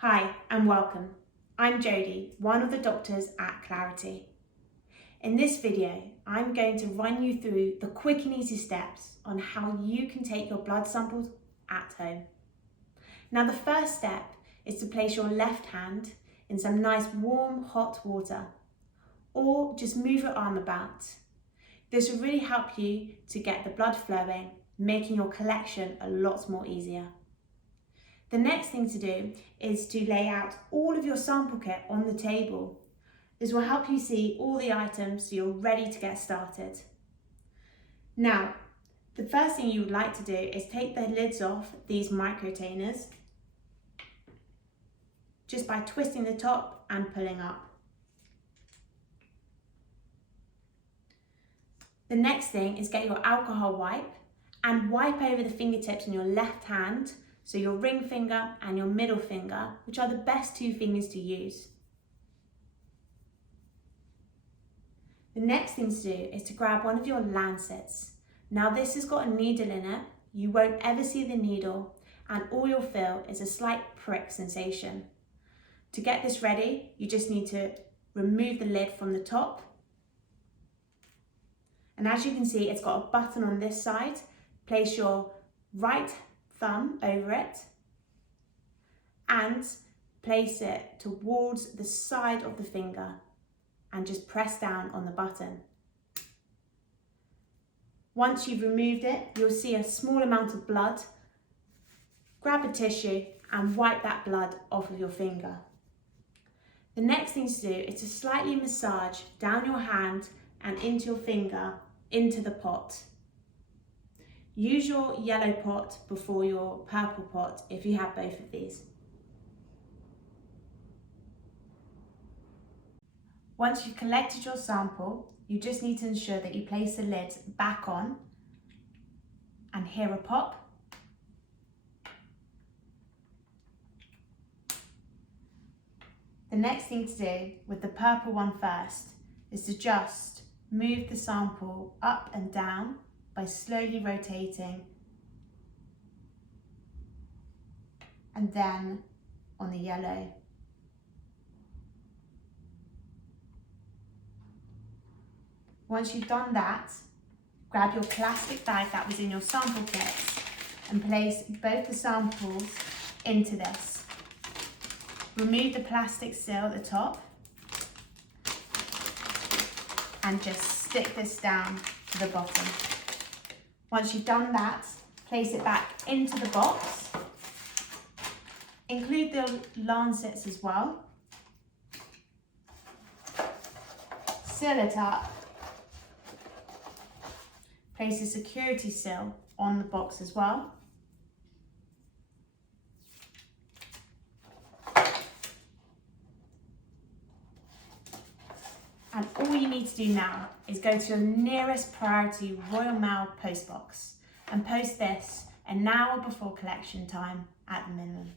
Hi and welcome. I'm Jodie, one of the doctors at Clarity. In this video, I'm going to run you through the quick and easy steps on how you can take your blood samples at home. Now, the first step is to place your left hand in some nice warm hot water, or just move your arm about. This will really help you to get the blood flowing, making your collection a lot more easier. The next thing to do is to lay out all of your sample kit on the table. This will help you see all the items so you're ready to get started. Now, the first thing you would like to do is take the lids off these microtainers just by twisting the top and pulling up. The next thing is get your alcohol wipe and wipe over the fingertips on your left hand, so your ring finger and your middle finger, which are the best two fingers to use. The next thing to do is to grab one of your lancets. Now this has got a needle in it. You won't ever see the needle, and all you'll feel is a slight prick sensation. To get this ready, you just need to remove the lid from the top. And as you can see, it's got a button on this side. Place your right thumb over it and place it towards the side of the finger and just press down on the button. Once you've removed it, you'll see a small amount of blood. Grab a tissue and wipe that blood off of your finger. The next thing to do is to slightly massage down your hand and into your finger into the pot. Use your yellow pot before your purple pot if you have both of these. Once you've collected your sample, you just need to ensure that you place the lid back on and hear a pop. The next thing to do with the purple one first is to just move the sample up and down by slowly rotating, and then on the yellow. Once you've done that, grab your plastic bag that was in your sample kit and place both the samples into this. Remove the plastic seal at the top and just stick this down to the bottom. Once you've done that, place it back into the box. Include the lancets as well. Seal it up. Place a security seal on the box as well. And all you need to do now is go to your nearest priority Royal Mail post box and post this an hour before collection time at the minimum.